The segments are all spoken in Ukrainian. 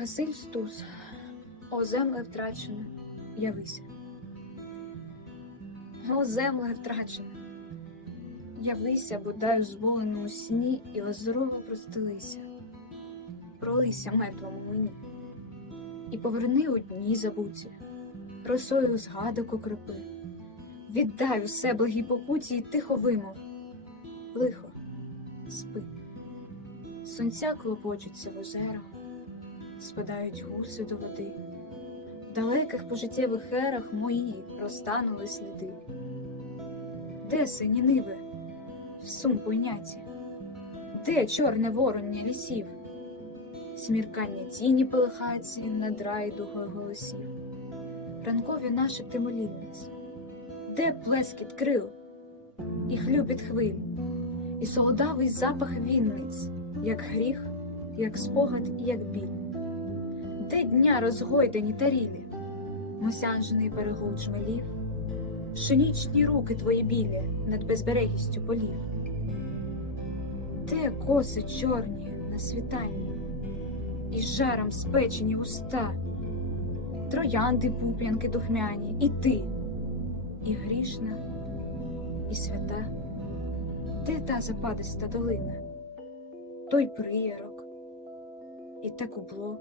Василь Стус, о земле втрачена, явися. О земле втрачена, явися, бодай у сні і лазурово простилися, пролися метлому мені, і поверни у дні забуті, росою згадок окрепи, віддай усе благій покуті і тихо вимов, лихо, спи. Сонця клопочуться в озерах, спадають гуси до води. В далеких пожиттєвих ерах мої розтанули сліди. Де сині ниви в сум пойняті? Де чорне вороння лісів? Сміркання тіні полихаці над райдугою голосів, ранкові нашепти молільниць, де плескіт крил і хлюпіт хвиль, і солодавий запах вінниць, як гріх, як спогад і як біль. Де дня розгойдені тарілі, мосянжений перегул чмелів, пшенічні руки твої білі над безберегістю полів. Де коси чорні на світанні, і жаром спечені уста, троянди пуп'янки духмяні, і ти, і грішна, і свята, де та западиста долина, той приярок, і те кубло,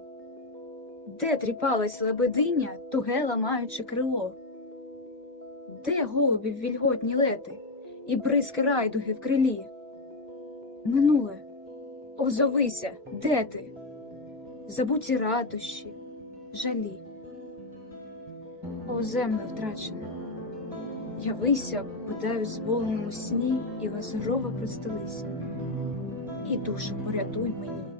де тріпалась лебединя, туге ламаючи крило, де голубів вільготні лети, і бризки райдуги в крилі? Минуле, озовися, де ти? Забуті радощі, жалі. О, земле втрачена, явися, бодай у зболеному сні і лазурово простилися, і душу порятуй мені.